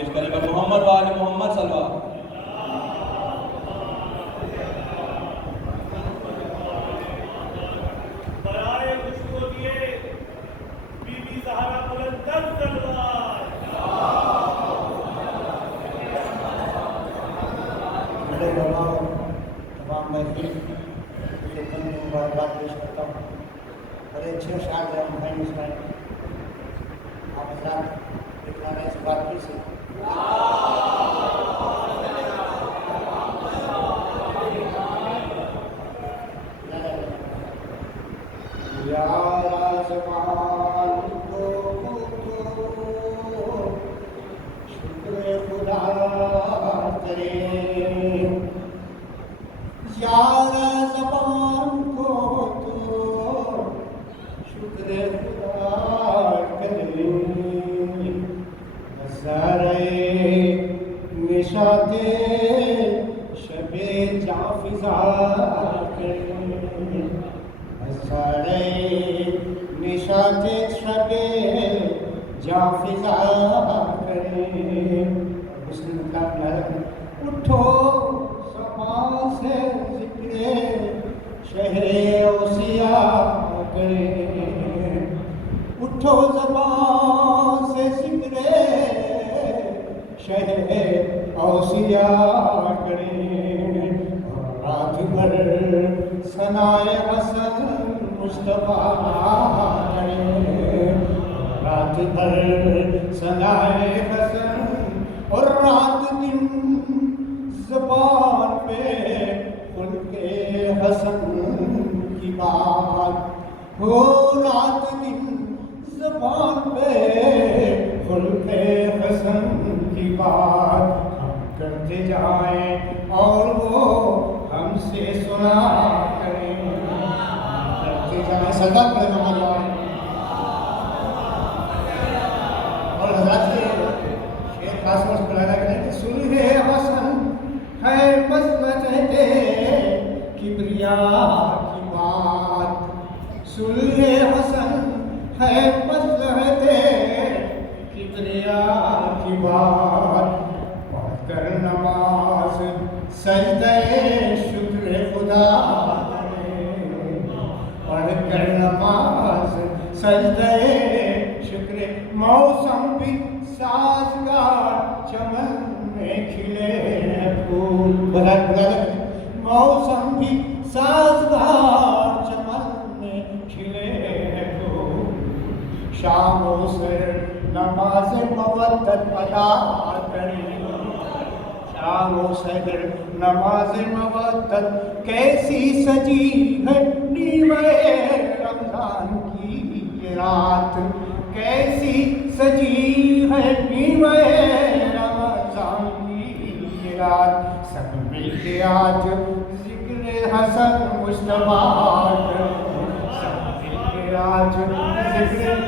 پیش کریں گے محمد و آل محمد صلی اللہ علیہ وسلم. تمام محفل کے دن میں مبارکباد پیش کرتا ہوں. بڑے اچھے اشعار ہیں ہمارے مسلمان. آپ حضرات اطلاع اس بات کی سے یارا زبان کو شکر خدا کرے, یارا زبان کو تو شکر خدا کرے, نظارے نشاط شب جافزا کرے, نظارے نشاط شب جافزا کرے. مسلم اٹھو صفا سے ذکر شہر اوصیاء کرے, اٹھو زبان سے ذکر شہر اوصیاء کرے, رات بھر ثنائے حسن مصطفیٰ کرے, رات بھر ثنائے حسن اور رات دن زبان پہ خلق حسن کی بات ہو, رات دن زبان پہ خلق حسن کی بات ہم کرتے جائیں اور وہ ہم سے سنا کریں, کرتے جائیں سدا پڑھ نماز جائیں. اور حضرات کے شیخ خاص طور سے بلانا کریں کہ سلح حسن ہے مسلحت کبریا کی بات, سلح حسن ہے مسلحت کبریا کی بات, پڑھ کر نماز سجدہ شکر خدا کرے, پڑھ کر نماز سجدہ شکر. موسم بھی سازگار چمن میں کھلے پھول, موسم بھی سازگار چمن میں کھلے پھول, شام و سر نماز مودت ادا کریں, شام و سحر نماز مودت کیسی سجی ہے نیمہ رمضان کی یہ رات, کیسی سجی ہے نیمہ رمضان کی یہ رات. سب مل کے آج ذکر حسن مصطفیٰ کریں, سب مل کے آج ذکر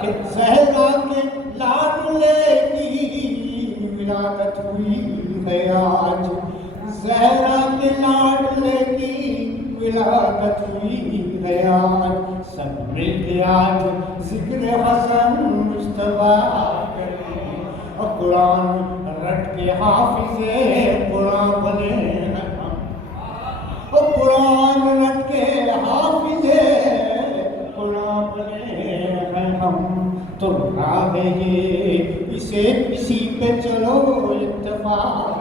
کہ زہرا کے لاڈلے کی ولادت ہوئی ہے آج, زہرا کے لاڈلے کی ولادت ہوئی ہے آج. سب مل کے آج ذکر حسن مصطفیٰ کریں, اور قرآن رٹ کے حافظ قرآن بنے ہیں ہم, اور قرآن رٹ کے حافظ قرآن بنے ہیں ہم. تو راہ ہے اسے اسی پہ چلو اتفاق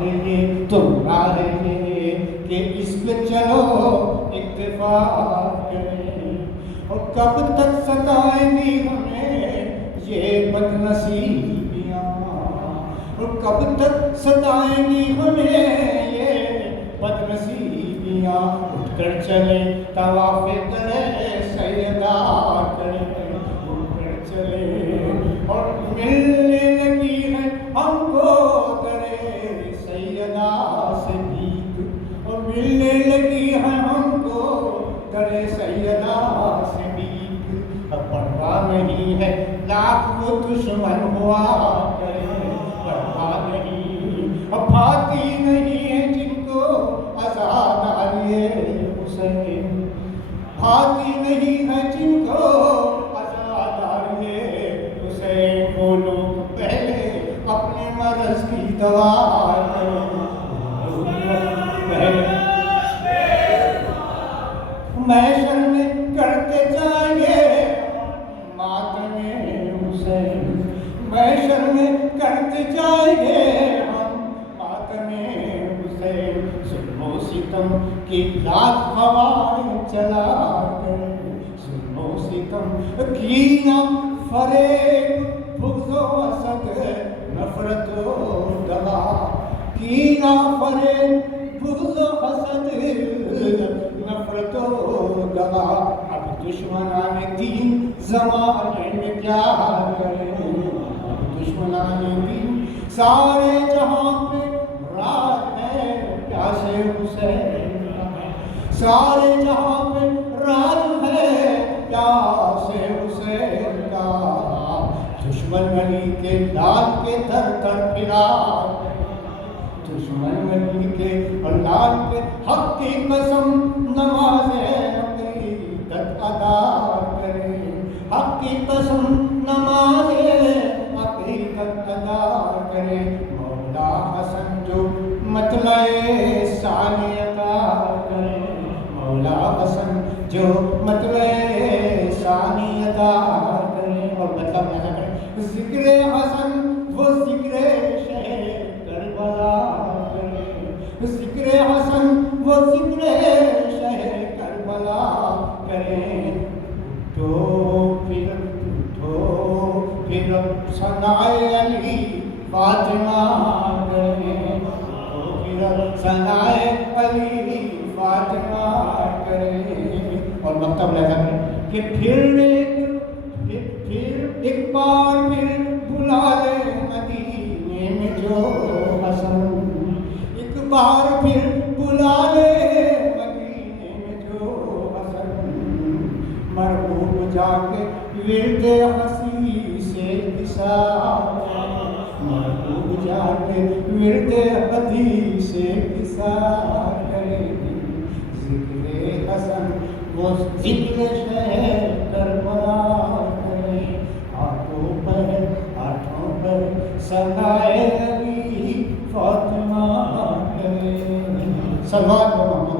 کریں, تم راہ ہے کہ اس پہ چلو اتفاق کریں. اور کب تک ستائیں گی ہمیں یہ بد نصیبیاں, اور کب تک ستائیں گی ہمیں یہ بد نصیبیاں. اٹھ کر چلے طواف درے سیدہ کریں, اٹھ کر چلے اور ملنے لگی ہے ہم کو درے سیدہ سے بھیک, اور ملنے لگی ہے ہم کو درے سیدہ سے بھیک. اب پرواہ نہیں ہے لاکھ وہ دشمن ہوا کرے, پرواہ نہیں اب بھاتی نہیں ہے جن کو آزاد آئیے حسین, بھاتی محشر میں کرتے جائیں گے ماتم حسین، محشر میں کرتے جائیں گے ہم ماتم حسین، ظلم و ستم کی لاکھ ہوائیں چلا کر، ظلم و ستم کی نہ فریب بغض و حسد نفرت و دغا، کی نہ فریب بغض و حسد نفرت و دغا، اب دشمنان دین زمانے میں کیا کریں، دشمنان دین سارے جہاں پہ راج ہے پیاسے حسین کا، سارے جہاں پہ راج ہے پیاسے حسین کا، دشمن علی کے لال کے در در پھرا، دشمن علی کے لال کے حق کی قسم نماز عقیدت ادا کریں، حق کی قسم نماز عقیدت ادا کریں، مولا حسن جو مطلع ثانی عطا کریں، مولا حسن جو مطلع ثانی عطا کریں، اور مطلب ایسا کریں، ذکر حسن وہ ذکر شہر کربلا کریں، ذکر حسن وہ ذکر شہر کربلا کریں، تو پھر ثنائے علی فاطمہ کریں، تو پھر ثنائے علی فاطمہ کریں، اور مکتب لہذا کریں کہ پھر ایک بار پھر بلا لے مدینے میں جو حسن، ایک بار پھر بلا لے مدینے میں جو حسن، مرغوب جا کے ورد حسی سے حساب، مرغوب جا کے ورد حسی سے حساب کرے، ذکر حسن وہ ذکر شہر کربلا کرے، آٹھوں پر ثنائے علی فاطمہ کرے، صلوات محمد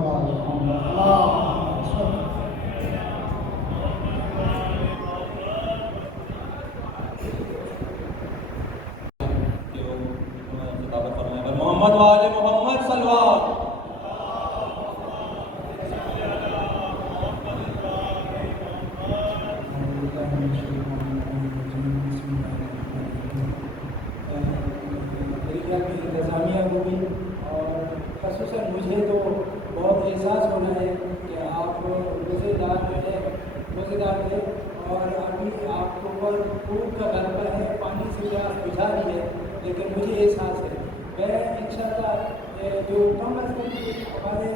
محمد وآل محمد صلوات۔ انتظامیہ کو بھی اور خصوصاً مجھے تو بہت احساس ہونا ہے کہ آپ روزے دار تھے اور ابھی آپ کے اوپر خوب کا غلبہ ہے، پانی سے پیاس بجھا رہی ہے، لیکن مجھے احساس ہے میں انشاءاللہ جو کم از کم ہمارے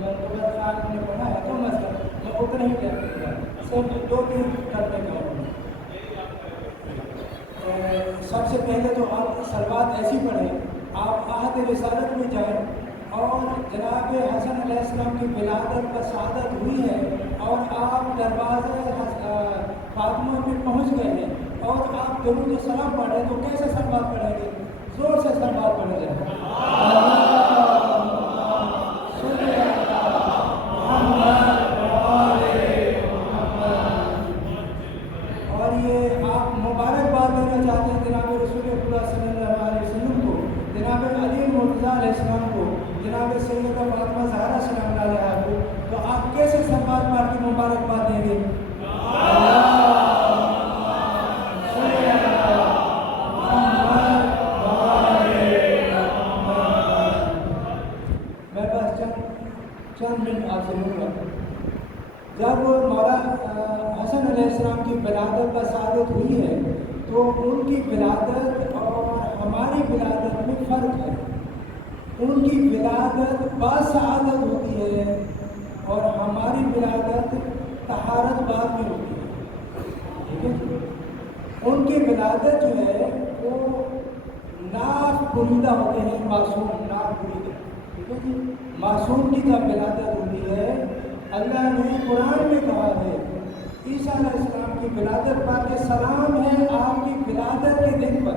منتظر خان نے پڑھا ہے کم از کم میں اتنا ہی کیا کروں گا، صرف 2-3 کرنے کا ہوں۔ سب سے پہلے تو آپ صلوات ایسی پڑھیں، آپ عہد رسالت میں جائیں اور جناب حسن علیہ السلام کی ولادت پر شہادت ہوئی ہے اور آپ دروازے فاطمہ میں پہنچ گئے ہیں اور آپ درود و سلام پڑھ رہے ہیں، تو کیسے صلوات پڑھیں گے؟ زور سے صلوات پڑھیں گے، اور یہ آپ مبارکباد دینا چاہتے ہیں جناب رسول خدا صلی اللہ علیہ وسلم کو، جناب علی مرتضیٰ علیہ السلام کو، جناب سیدہ فاطمہ زہرا سلام اللہ علیہا کو، تو آپ کیسے صلوات پڑھ کے مبارکباد دیں گے؟ میں بس چند منٹ آپ سے لوں گا۔ جب مولا حسن علیہ السلام کی ولادت پر شہادت ہوئی ہے تو ان کی ولادت اور ہماری ولادت میں فرق ہے، ان کی ولادت بعد شہادت ہوتی ہے اور ہماری ولادت طہارت بعد میں ہوتی ہے، ٹھیک ہے؟ ان کی ولادت جو ہے وہ ناک بریدہ ہوتے ہیں، معصوم ناک بریدہ، ٹھیک ہے جی؟ معصوم کی جب ولادت ہوتی ہے اللہ نے قرآن میں کہا ہے عیسیٰ علیہ السلام کی ولادت پر کہ سلام ہے آپ کی ولادت کے دن پر،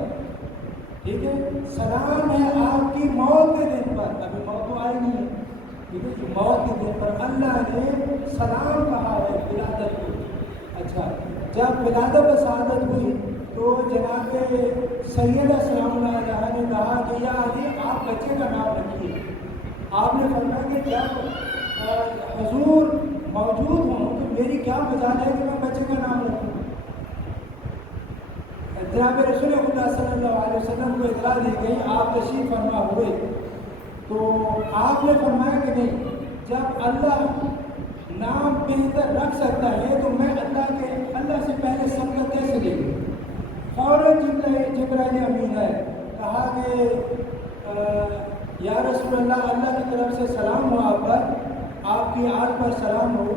ٹھیک ہے، سلام ہے آپ کی موت کے دن پر، ابھی موت تو آئی نہیں ہے، ٹھیک ہے، موت کے دن پر اللہ نے سلام کہا ہے ولادت کو۔ اچھا، جب ولادت و شہادت ہوئی تو جناب سیدہ سلام اللہ علیہ نے کہا کہ یا علی آپ بچے کا نام رکھیے۔ آپ نے فرمایا کہ جب حضور موجود ہوں تو میری کیا مجال ہے کہ میں بچے کا نام رکھوں۔ جناب رسول خدا صلی اللہ علیہ وسلم کو اطلاع دی گئی، آپ تشریف فرما ہوئے تو آپ نے فرمایا کہ نہیں، جب اللہ نام بہتر رکھ سکتا ہے تو میں اللہ سے پہلے سب کا کیسے لے لوں۔ فوراً جبرائیل امین ہے، کہا کہ یا رسول اللہ، اللہ کی طرف سے سلام ہو آپ پر، آپ کی آل پر سلام ہو،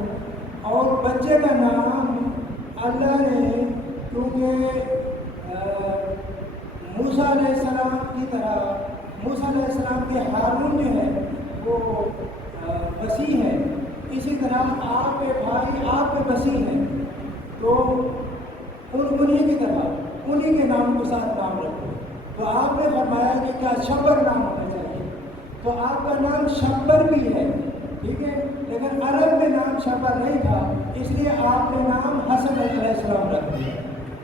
اور بچے کا نام اللہ نے کیونکہ موسیٰ علیہ السلام کی طرح، موسیٰ علیہ السلام کے ہارون جو ہے وہ وسیع ہے، اسی طرح آپ کے بھائی آپ کے وسیع ہیں، تو انہیں کی طرح انہیں کے نام کے ساتھ نام رکھو۔ تو آپ نے فرمایا کہ کیا شبر نام ہونا چاہیے، تو آپ کا نام شبر بھی ہے، ٹھیک ہے، لیکن عرب میں نام شبر نہیں تھا، اس لیے آپ نے نام حسن علیہ السلام رکھ دیا۔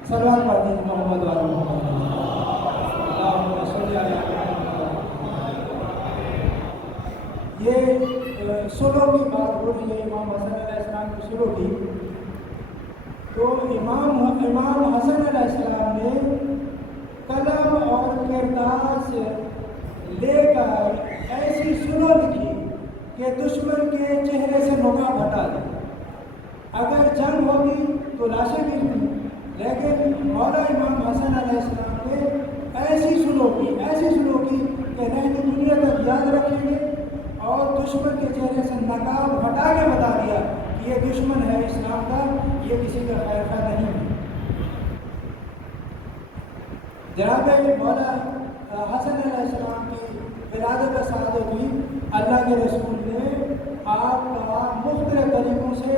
صلوات پڑھتے ہیں محمد وعلی محمد۔ اللہم صلی علی محمد۔ یہ سلو کی بات ہو رہی ہے، امام حسن علیہ السلام کی سلو کی، تو امام حسن علیہ السلام نے قلم اور کرداس لے کر ایسی سلو لکھی کہ دشمن کے چہرے سے نقاب ہٹا دے۔ اگر جنگ ہوگی تو لاشیں بھی ہوئی، لیکن مولا امام حسن علیہ السلام نے ایسی سلو کی کہ رہتی دنیا تک یاد رکھیں گے، اور دشمن کے چہرے سے نقاب ہٹا کے بتا دیا کہ یہ دشمن ہے اسلام کا، یہ کسی کا خیر خواہ نہیں ہے۔ جناب مولا حسن علیہ السلام کی ولادت و شہادت ہوئی، اللہ کے رسول نے آپ کا مختلف طریقوں سے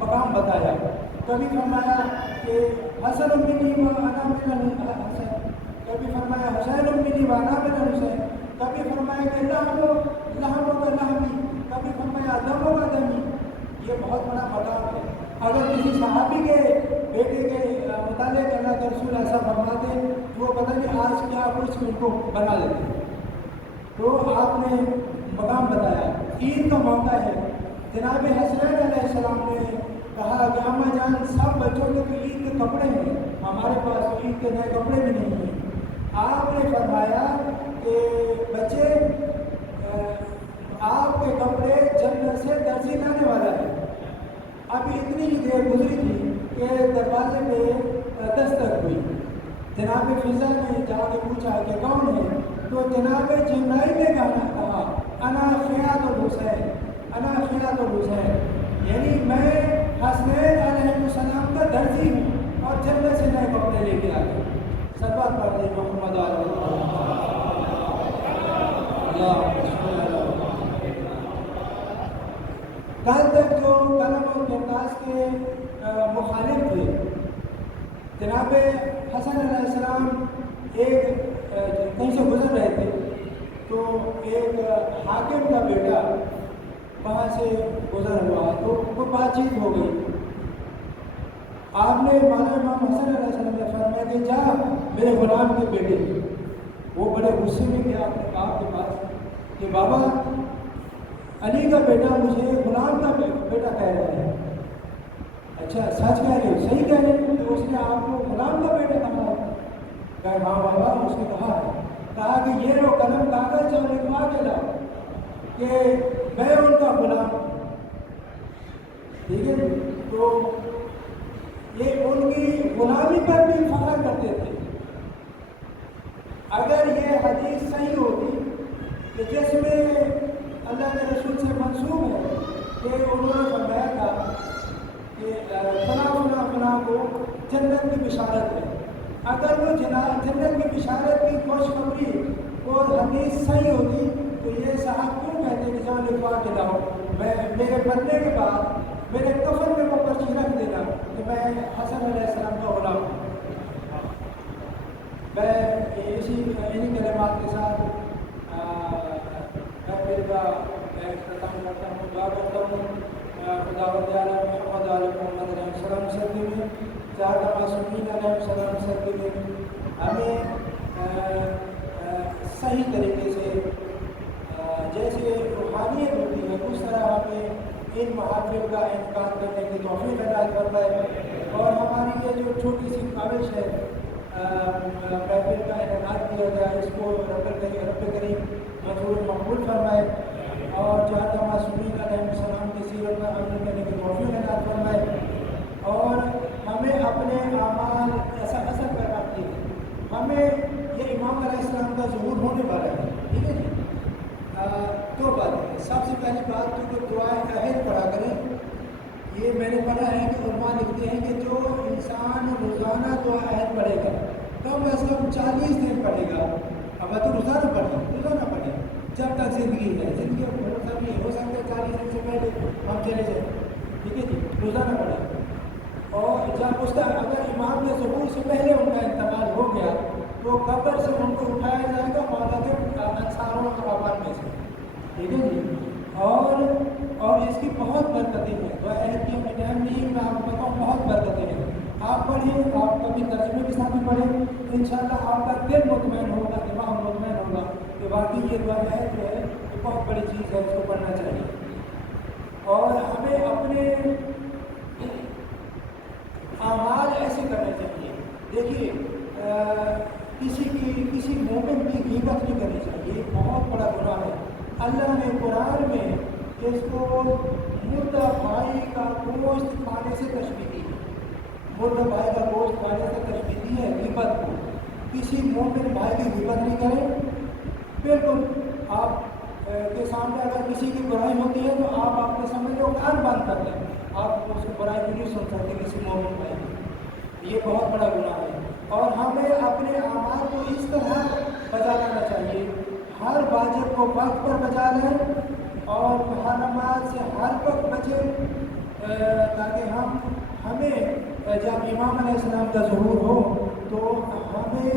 مقام بتایا۔ کبھی فرمایا کہ حسن منی و انا من الحسن، کبھی فرمایا حسین منی و انا من الحسین، کبھی فرمایا کہ لحم کا لحمی، کبھی فرمایا دم کا دمی۔ یہ بہت بڑا مقام ہے۔ اگر کسی صحابی کے بیٹے کے متعلق اللہ کے رسول ایسا فرماتے تو وہ پتہ نہیں آج کیا کچھ ان کو بنا دیتے۔ تو آپ نے مقام بتایا۔ عید کا موقع ہے، جناب حسنین علیہ السلام نے کہا کہ اماں جان سب بچوں کے تو عید کے کپڑے ہیں، ہمارے پاس تو عید کے نئے کپڑے بھی نہیں ہیں۔ آپ نے فرمایا کہ بچے آپ کے کپڑے جنت سے درزی لانے والا ہے۔ ابھی اتنی ہی دیر گزری تھی کہ دروازے پہ دستک ہوئی، جناب فضا نے جا کے پوچھا کہ کون ہے، تو جناب جبرائیل نے کہا انا خیاط الحسین، انا خیاط الحسین، یعنی میں حسنین علیہ السلام کا درزی ہوں اور جنت سے نئے کپڑے لے کے آ گئے۔ صلوات پڑھ دیں محمد علیہ کل تک جو قلم اور کرداس کے مخالف تھے، جناب حسن علیہ السلام ایک کہیں سے گزر رہے تھے تو ایک حاکم کا بیٹا وہاں سے گزر ہوا تو وہ بات چیت ہو گئی۔ آپ نے مولانا امام حسن علیہ السلام نے فرمایا کہ جا میرے غلام کے بیٹے، وہ بڑے غصے میں گیا اپنے باپ کے پاس کہ بابا علی کا بیٹا مجھے غلام کا بیٹا کہہ رہا ہے۔ اچھا سچ کہہ رہے ہو؟ صحیح کہہ رہے ہو؟ تو اس نے آپ کو غلام کا بیٹا کہا ہے؟ کہا ہاں بابا، اس نے کہا کہ یہ لو قلم کاغذ اور لکھوا کے لاؤ کہ میں ان کا غلام ہوں، ٹھیک ہے؟ تو یہ ان کی غلامی پر بھی فخر کرتے تھے۔ اگر یہ حدیث صحیح ہوتی کہ جس میں اللہ کے رسول سے منسوب ہے کہ انہوں نے فرمایا تھا کہ فلاں فلاں فلاں کو جنت کی بشارت ہے، اگر وہ جنت کی بشارت کی خوشخبری اور حدیث صحیح ہوتی تو یہ صاحب کیوں کہتے کہ جاؤ لکھوا کے لاؤ، میں میرے مرنے کے بعد میرے کفن میں وہ پرچی رکھ دینا کہ میں حسن علیہ السلام کا غلام ہوں۔ میں اسی انہیں کلمات کے ساتھ محفل کا اختتام کرتا ہوں، دعا کرتا ہوں خدا محمد علیہ محمد علیہ السلام سردی میں چار معصومین علیہ السلام سردی میں ہمیں صحیح طریقے سے جیسے روحانیت ہوتی ہے اس طرح ہمیں ان محافل کا انعقاد کرنے کی توفیق عنایت فرمائے، اور ہماری یہ جو چھوٹی سی کاوش ہے محفل کا انعقاد کیا گیا اس کو رب کریم منظور مقبول فرمائے، اور جہاں معصومین علیہ السلام کی سیرت پر عمل کرنے کی توفیق عنایت فرمائے، اور ہمیں اپنے اعمال ایسا اثر پیدا کیے ہمیں یہ امام علیہ السلام کا ظہور ہونے والا ہے، ٹھیک ہے جی۔ دو باتیں، سب سے پہلی بات تو کہ دعائیں عہد پڑھا کریں، یہ میں نے پڑھا ہے کہ علماء لکھتے ہیں کہ جو انسان روزانہ دعا عہد پڑھے گا کم از کم 40 دن پڑھے گا، اب تو روزانہ پڑھے جب تک زندگی ہے، زندگی بھروسہ نہیں ہو سکتا 40 دن سے پہلے ہم چلے جائیں، ٹھیک ہے جی، روزانہ پڑھے، اور جب اس کا اگر امام کے ظہور سے پہلے ان کا انتقال ہو گیا تو قبر سے ان کو اٹھایا جائے گا مولا کے انصاروں اور عوام میں سے، ٹھیک ہے جی، اور اس کی بہت برکتیں ہیں، دعا عہد کی ٹائم نہیں میں آپ کو بتاؤں بہت برکتیں ہیں، آپ پڑھیں، آپ کبھی ترجمے کے ساتھ بھی پڑھیں، انشاءاللہ آپ کا دل مطمئن ہوگا، دماغ مطمئن ہوگا کہ واقعی یہ دعا عہد جو ہے یہ بہت بڑی چیز ہے، اس کو پڑھنا چاہیے، اور ہمیں اپنے اعمال ایسے کرنے چاہیے، دیکھیے کسی مومن کی غیبت نہیں کرنی چاہیے، بہت بڑا گناہ ہے، اللہ نے قرآن میں اس کو مردہ بھائی کا گوشت کھانے سے تشبیہ دی ہے، مردہ بھائی کا گوشت کھانے سے تشبیہ دی ہے غیبت کو، کسی مومن بھائی کی غیبت نہیں کریں، بالکل آپ کے سامنے اگر کسی کی برائی ہوتی ہے تو آپ اپنے سمجھ لو کان بند کر لیں، آپ اس کو برائی بھی نہیں سن سکتے کسی مومن بھائی کی، یہ بہت بڑا گناہ ہے، اور ہمیں اپنے اعمال کو اس طرح بجا لانا چاہیے، ہر واجب کو وقت پر بجا لیں اور محرمات سے ہر وقت بچیں، تاکہ ہمیں جب امام علیہ السلام کا ظہور ہو تو ہمیں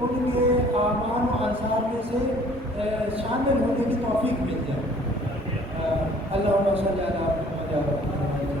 ان کے اعمال و انصار میں سے شامل ہونے کی توفیق مل جائے۔ اللہم صلی علی محمد